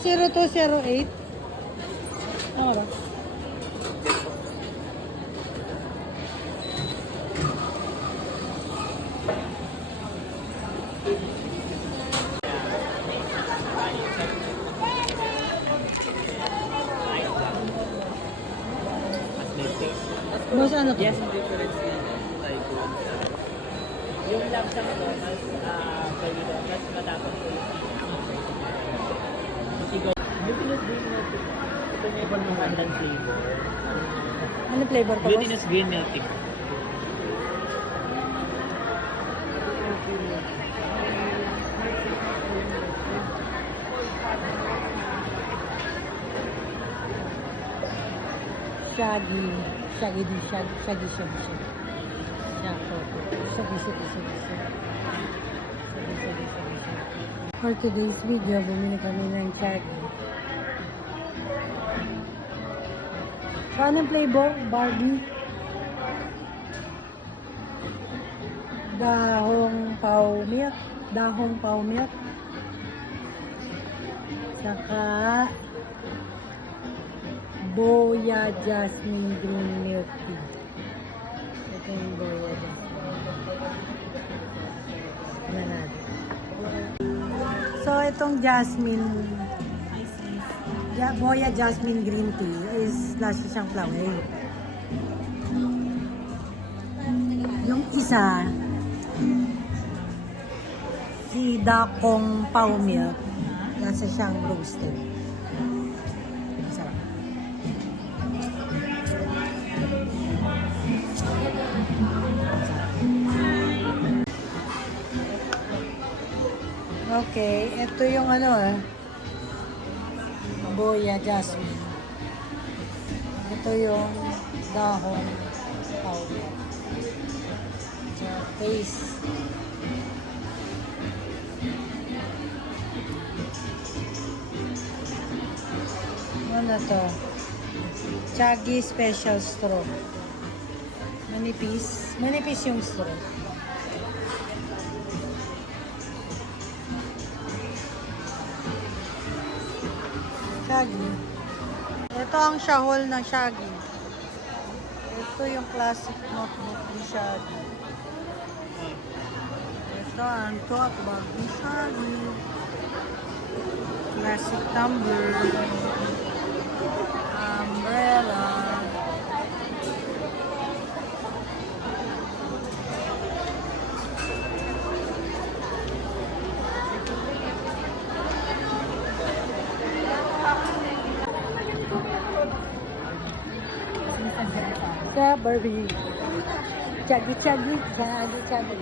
0208. Ano ba? Boss, ano to? Yes, yung difference din. Yung lab sa ko, mas pwede doon, mas matapos ko. Glutinous green milk tea. Ito may ibang mga pandan flavor. Ano flavor to, boss? Glutinous green milk tea. Shaggy. Shaggy. For today's video, bumili kami ng Shaggy. So, anong flavor? Barbie? Dahong pau milk. Saka Boya Jasmine Green Milk Tea. Ito yung Boya Jasmine. So, itong Jasmine, Boya Jasmine Green Tea is lasa siyang flower. Yung isa, si Dakong Pau Milk, lasa siyang roasted. Sarap. Okay, ito yung Boya Jasmine. Ito yung dahon powder. So, taste. Ano to? Shaggy Special Straw. Manipis. Manipis yung straw. Shaggy. Ito ang shahol ng Shaggy. Ito yung classic notebook ni Shaggy. Ito ang tote bag ni Shaggy. Classic tumbler. Umbrella. Barbie. Chuggy. Chuggy. Chuggy.